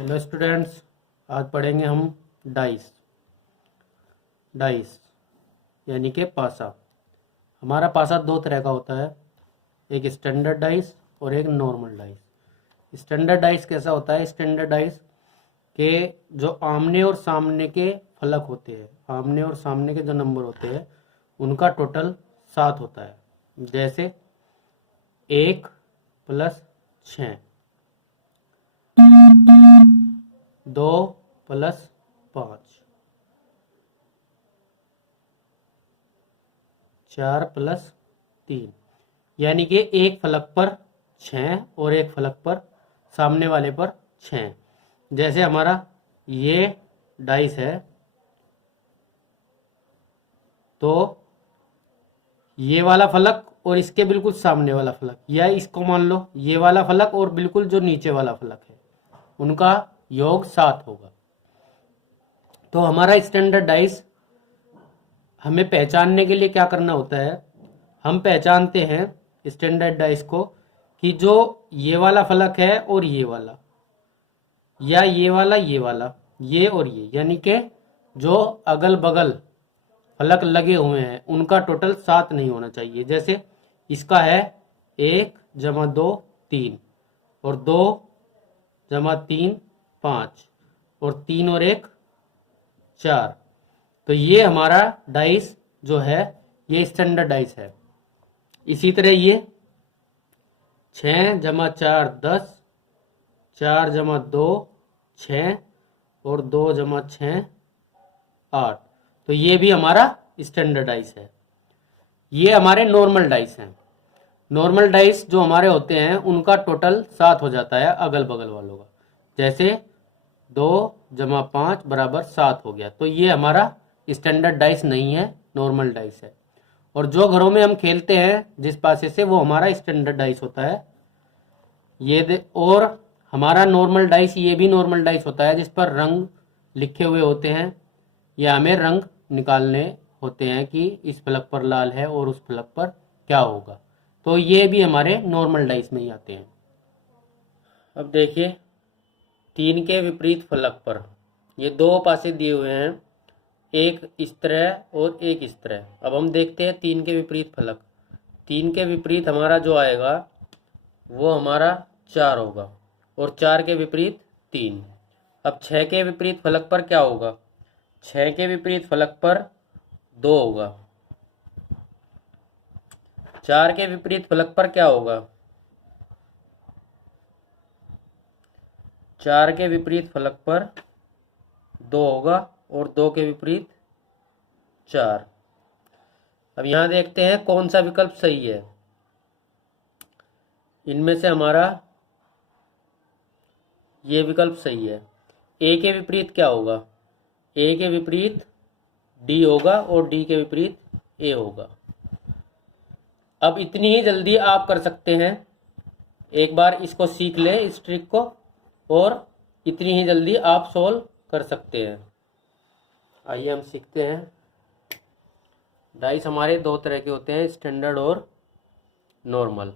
Hello students, आज पढ़ेंगे हम डाइस। डाइस यानी कि पासा। हमारा पासा दो तरह का होता है, एक स्टैंडर्ड डाइस और एक नॉर्मल डाइस। स्टैंडर्ड डाइस कैसा होता है? स्टैंडर्ड डाइस के जो आमने और सामने के फलक होते हैं, आमने और सामने के जो नंबर होते हैं उनका टोटल 7 होता है। जैसे 1 + 6, 2 + 5, 4 + 3, यानी कि एक फलक पर 6 और एक फलक पर सामने वाले पर 6। जैसे हमारा ये डाइस है तो ये वाला फलक और इसके बिल्कुल सामने वाला फलक, या इसको मान लो ये वाला फलक और बिल्कुल जो नीचे वाला फलक है, उनका योग 7 होगा। तो हमारा स्टैंडर्ड डाइस हमें पहचानने के लिए क्या करना होता है? हम पहचानते हैं स्टैंडर्ड डाइस को कि जो ये वाला फलक है और ये वाला, या ये वाला, ये और ये, यानी कि जो अगल बगल फलक लगे हुए हैं उनका टोटल 7 नहीं होना चाहिए। जैसे इसका है 1 + 2 3, और 2 + 3 5, और 3 और 1 4। तो ये हमारा डाइस जो है ये स्टैंडर्ड डाइस है। इसी तरह ये 6 + 4 10, 4 + 2 6, और 2 + 6 8। तो ये भी हमारा स्टैंडर्ड डाइस है। ये हमारे नॉर्मल डाइस हैं। नॉर्मल डाइस जो हमारे होते हैं उनका टोटल 7 हो जाता है अगल बगल वालों का। जैसे 2 + 5 = 7 हो गया। तो ये हमारा स्टैंडर्ड डाइस नहीं है, नॉर्मल डाइस है। और जो घरों में हम खेलते हैं जिस पासे से, वो हमारा स्टैंडर्ड डाइस होता है। और हमारा नॉर्मल डाइस, ये भी नॉर्मल डाइस होता है जिस पर रंग लिखे हुए होते हैं, या हमें रंग निकालने होते हैं कि इस फलक पर लाल है और उस फलक पर क्या होगा। तो ये भी हमारे नॉर्मल डाइस में ही आते हैं। अब देखिए 3 के विपरीत फलक पर ये दो पासे दिए हुए हैं, एक इस तरह और एक इस तरह। अब हम देखते हैं 3 के विपरीत फलक। 3 के विपरीत हमारा जो आएगा वो हमारा 4 होगा, और 4 के विपरीत 3। अब 6 के विपरीत फलक पर क्या होगा? 6 के विपरीत फलक पर 2 होगा। 4 के विपरीत फलक पर क्या होगा? 4 के विपरीत फलक पर 2 होगा, और 2 के विपरीत 4। अब यहां देखते हैं कौन सा विकल्प सही है। इनमें से हमारा ये विकल्प सही है। ए के विपरीत क्या होगा? ए के विपरीत डी होगा, और डी के विपरीत ए होगा। अब इतनी ही जल्दी आप कर सकते हैं, एक बार इसको सीख लें इस ट्रिक को, और इतनी ही जल्दी आप सोल्व कर सकते हैं। आइए हम सीखते हैं। डाइस हमारे दो तरह के होते हैं, स्टैंडर्ड और नॉर्मल।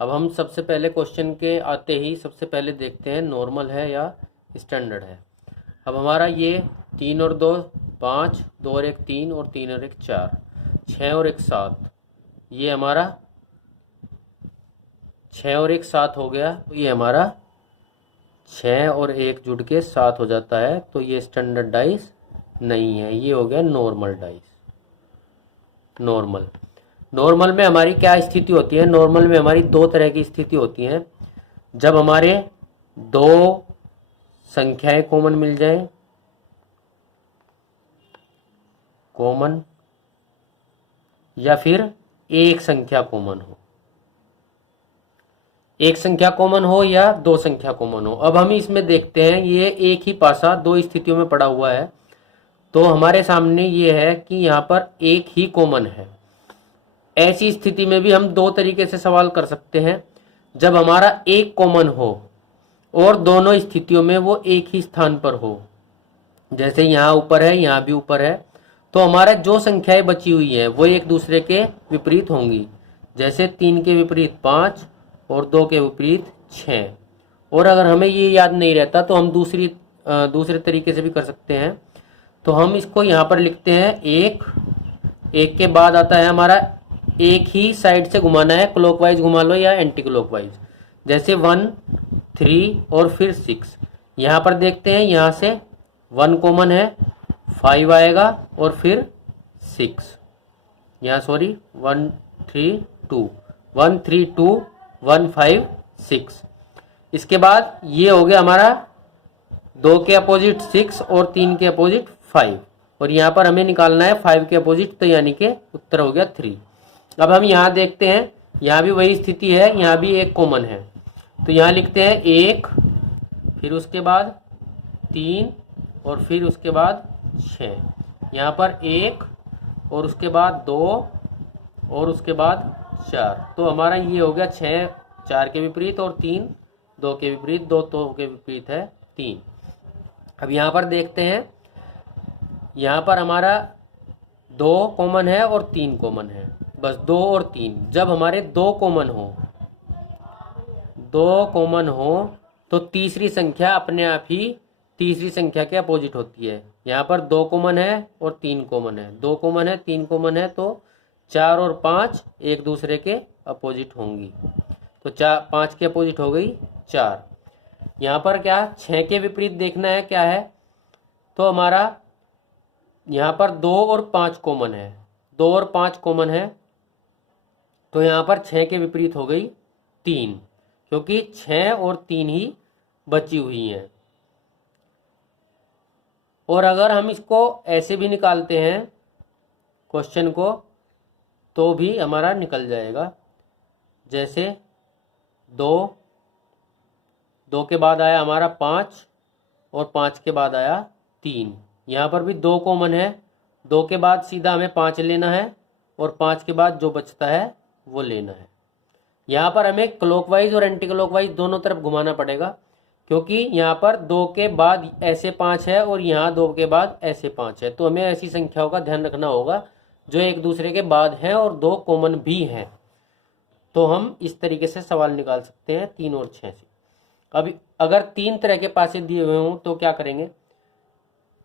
अब हम सबसे पहले क्वेश्चन के आते ही सबसे पहले देखते हैं नॉर्मल है या स्टैंडर्ड है। अब हमारा ये 3 और 2 5, 2 और 1 3, और 3 और 1 4, 6 और 1 7। ये हमारा 6 और 1 7 हो गया। तो ये हमारा 6 और 1 जुड़ के 7 हो जाता है। तो ये स्टैंडर्ड डाइस नहीं है, ये हो गया नॉर्मल डाइस। नॉर्मल में हमारी क्या स्थिति होती है? नॉर्मल में हमारी दो तरह की स्थिति होती है। जब हमारे दो संख्याएं कॉमन मिल जाए, कॉमन, या फिर एक संख्या कॉमन हो। एक संख्या कॉमन हो या दो संख्या कॉमन हो। अब हम इसमें देखते हैं, ये एक ही पासा दो स्थितियों में पड़ा हुआ है। तो हमारे सामने ये है कि यहाँ पर एक ही कॉमन है। ऐसी स्थिति में भी हम दो तरीके से सवाल कर सकते हैं। जब हमारा एक कॉमन हो और दोनों स्थितियों में वो एक ही स्थान पर हो, जैसे यहाँ ऊपर है, यहाँ भी ऊपर है, तो हमारा जो संख्याएं बची हुई हैं वो एक दूसरे के विपरीत होंगी। जैसे 3 के विपरीत 5 और 2 के विपरीत 6, और अगर हमें ये याद नहीं रहता तो हम दूसरे तरीके से भी कर सकते हैं। तो हम इसको यहाँ पर लिखते हैं एक, एक के बाद आता है हमारा एक ही साइड से घुमाना है, क्लॉकवाइज घुमा लो या एंटी क्लॉकवाइज, जैसे 1 3 और फिर 6। यहाँ पर देखते हैं यहाँ से 1 कॉमन है, 5 आएगा और फिर 6, यहाँ सॉरी 1 3 2 1 3 2 1 5 6। इसके बाद ये हो गया हमारा 2 के अपोजिट 6 और 3 के अपोजिट 5, और यहाँ पर हमें निकालना है 5 के अपोजिट, तो यानी कि उत्तर हो गया 3। अब हम यहाँ देखते हैं, यहाँ भी वही स्थिति है, यहाँ भी एक कॉमन है, तो यहाँ लिखते हैं 1, फिर उसके बाद 3 और फिर उसके बाद 6। यहाँ पर 1 और उसके बाद 2 और उसके बाद 4, तो हमारा ये हो गया 6 4 के विपरीत और 3 2 के विपरीत, 2 2 के विपरीत है 3। अब यहाँ पर देखते हैं, यहाँ पर हमारा 2 कॉमन है और 3 कॉमन है, बस 2 और 3। जब हमारे 2 कॉमन हो तो तीसरी संख्या अपने आप ही तीसरी संख्या के अपोजिट होती है। यहाँ पर 2 कॉमन है और 3 कॉमन है, 2 कॉमन है 3 कॉमन है, तो 4 और 5 एक दूसरे के अपोजिट होंगी, तो 5 के अपोजिट हो गई 4। यहाँ पर क्या 6 के विपरीत देखना है क्या है, तो हमारा यहाँ पर 2 और 5 कॉमन है, 2 और 5 कॉमन है, तो यहाँ पर 6 के विपरीत हो गई 3, क्योंकि 6 और 3 ही बची हुई हैं। और अगर हम इसको ऐसे भी निकालते हैं क्वेश्चन को, तो भी हमारा निकल जाएगा, जैसे 2 के बाद आया हमारा 5 और 5 के बाद आया 3। यहाँ पर भी 2 कॉमन है, 2 के बाद सीधा हमें 5 लेना है और 5 के बाद जो बचता है वो लेना है। यहाँ पर हमें क्लॉकवाइज और एंटी क्लॉकवाइज दोनों तरफ घुमाना पड़ेगा, क्योंकि यहाँ पर 2 के बाद ऐसे 5 है और यहाँ 2 के बाद ऐसे 5 है, तो हमें ऐसी संख्याओं का ध्यान रखना होगा जो एक दूसरे के बाद हैं और 2 कॉमन भी हैं। तो हम इस तरीके से सवाल निकाल सकते हैं 3 और 6 से। अब अगर 3 तरह के पासे दिए हुए हों तो क्या करेंगे,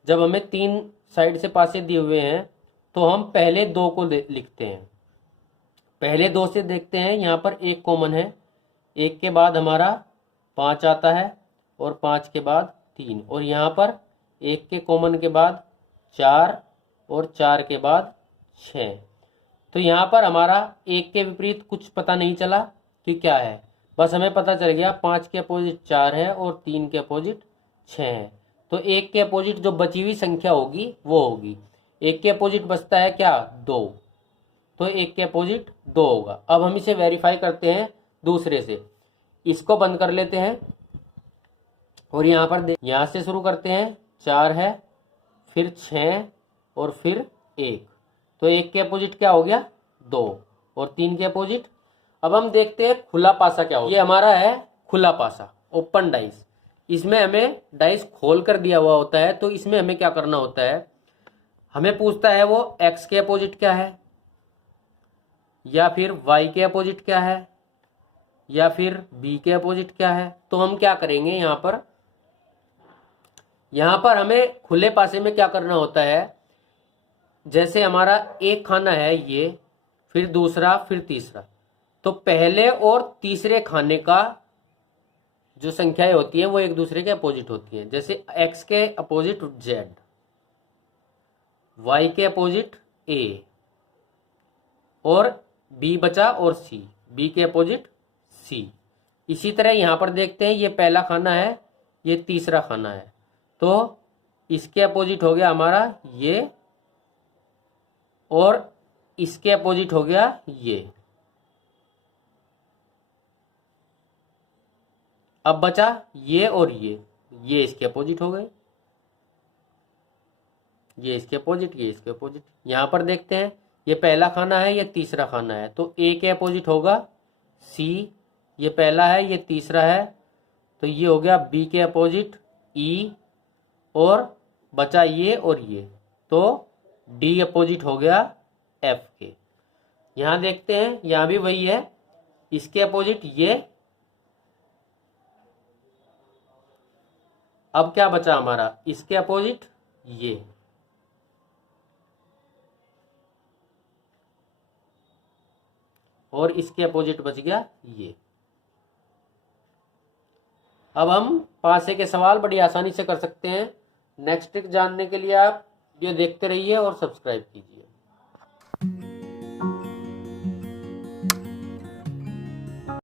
जब हमें 3 साइड से पासे दिए हुए हैं तो हम पहले 2 को लिखते हैं, पहले 2 से देखते हैं, यहाँ पर 1 कॉमन है, 1 के बाद हमारा 5 आता है और 5 के बाद 3, और यहाँ पर 1 के कॉमन के बाद 4 और 4 के बाद 6। तो यहाँ पर हमारा 1 के विपरीत कुछ पता नहीं चला कि क्या है, बस हमें पता चल गया 5 के अपोजिट 4 है और 3 के अपोजिट 6 है, तो 1 के अपोजिट जो बची हुई संख्या होगी वो होगी। 1 के अपोजिट बचता है क्या 2, तो 1 के अपोजिट 2 होगा। अब हम इसे वेरीफाई करते हैं दूसरे से, इसको बंद कर लेते हैं और यहाँ पर यहाँ से शुरू करते हैं, 4 है फिर 6 और फिर 1, तो 1 के अपोजिट क्या हो गया 2 और 3 के अपोजिट। अब हम देखते हैं खुला पासा क्या होगा। ये हमारा है खुला पासा, ओपन डाइस। इसमें हमें डाइस खोल कर दिया हुआ होता है, तो इसमें हमें क्या करना होता है, हमें पूछता है वो x के अपोजिट क्या है, या फिर y के अपोजिट क्या है, या फिर b के अपोजिट क्या है। तो हम क्या करेंगे, यहाँ पर हमें खुले पासे में क्या करना होता है, जैसे हमारा एक खाना है ये, फिर दूसरा, फिर तीसरा, तो पहले और तीसरे खाने का जो संख्याएं होती हैं वो एक दूसरे के अपोजिट होती हैं। जैसे x के अपोजिट z, y के अपोजिट a, और b बचा और c, b के अपोजिट c। इसी तरह यहाँ पर देखते हैं, ये पहला खाना है, ये तीसरा खाना है, तो इसके अपोजिट हो गया हमारा ये, और इसके अपोजिट हो गया ये। अब बचा ये और ये इसके अपोजिट हो गए, ये इसके अपोजिट, ये इसके अपोजिट। यहाँ पर देखते हैं, ये पहला खाना है, ये तीसरा खाना है, तो ए के अपोजिट होगा सी, ये पहला है, ये तीसरा है, तो ये हो गया बी के अपोजिट ई, और बचा ये और ये, तो डी अपोजिट हो गया एफ के। यहाँ देखते हैं, यहाँ भी वही है, इसके अपोजिट ये अब क्या बचा हमारा, इसके अपोजिट ये, और इसके अपोजिट बच गया ये। अब हम पासे के सवाल बड़ी आसानी से कर सकते हैं। नेक्स्ट ट्रिक जानने के लिए आप ये देखते रहिए और सब्सक्राइब कीजिए।